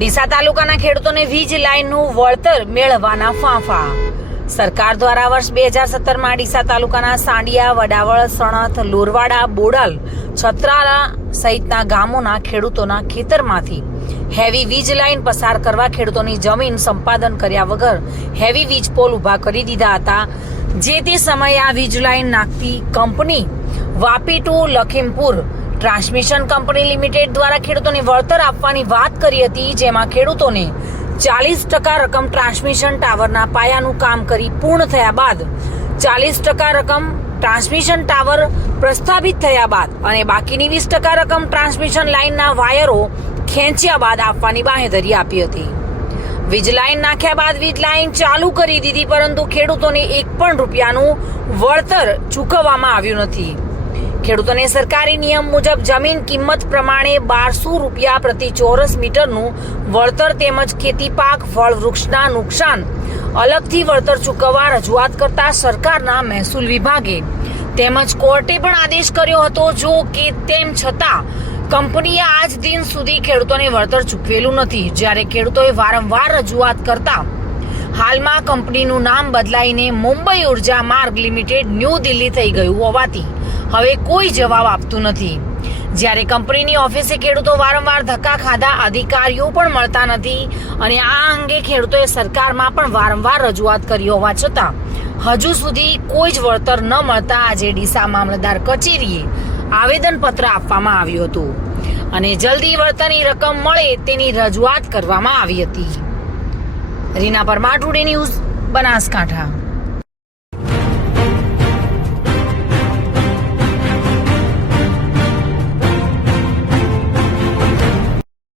ડીસા તાલુકાના ખેડૂતોને વીજ લાઇનનું વળતર મેળવવાના ફાંફા. સરકાર દ્વારા વર્ષ 2017માં ડીસા તાલુકાના સાંડિયા, વડાવળ, સણથ, લોરવાડા, બોડલ, છત્રાલા સહિતના ગામોના ખેડૂતોના ખેતરમાંથી હેવી વીજ લાઇન પસાર કરવા ખેડૂતોની જમીન સંપાદન કર્યા વગર હેવી વીજ પોલ ઉભા કરી દીધા હતા. જે તે સમયે આ વીજ લાઇન નાખતી company Vapi to Lakhimpur transmission company limited દ્વારા ખેડૂતોને વળતર આપવાની વાત કરી હતી, જેમાં ખેડૂતોને 40% રકમ ટ્રાન્સમિશન ટાવરના પાયાનું કામ કરી પૂર્ણ થયા બાદ 40% રકમ ટ્રાન્સમિશન ટાવર પ્રસ્થાપિત થયા બાદ અને બાકીની 20% રકમ ટ્રાન્સમિશન લાઇનના વાયરો ખેંચ્યા બાદ આપવાની બાંહેધરી આપી હતી. વીજ લાઇન નાખ્યા બાદ વીજ લાઇન ચાલુ કરી દીધી, પરંતુ ખેડૂતોને એક પણ રૂપિયાનું વળતર ચૂકવવામાં આવ્યું નથી. ખેડૂતોને સરકારી નિયમ મુજબ જમીન કિંમત પ્રમાણે 1200 રૂપિયા પ્રતિ ચોરસ મીટરનું વળતર તેમજ ખેતી પાક ફળ વૃક્ષના નુકસાન અલગથી વળતર ચૂકવવા રજૂઆત કરતા સરકારના મહેસૂલ વિભાગે તેમજ કોર્ટે પણ આદેશ કર્યો હતો. જો કે તેમ છતાં કંપનીએ આજ દિન સુધી ખેડૂતોને વળતર ચૂકવેલું નથી. જ્યારે ખેડૂતોએ વારંવાર રજૂઆત કરતા હાલમાં કંપનીનું નામ બદલાઈને મુંબઈ ઉર્જા માર્ગ લિમિટેડ ન્યૂ દિલ્હી થઈ ગયું હોવાથી હવે કોઈ જવાબ આપતું નથી. જ્યારે કંપનીની ઓફિસે ખેડૂતો વારંવાર ધક્કા ખાધા, અધિકારીઓ પણ મળતા નથી અને આ અંગે ખેડૂતોએ સરકારમાં પણ વારંવાર રજૂઆત કરી હોવા છતાં હજુ સુધી કોઈ જ વળતર ન મળતા આજે ડીસા મામલતદાર કચેરીએ આવેદનપત્ર આપવામાં આવ્યું હતું અને જલ્દી વળતરની રકમ મળે તેની રજૂઆત કરવામાં આવી હતી. Reena Parmar, today news, Banaskantha.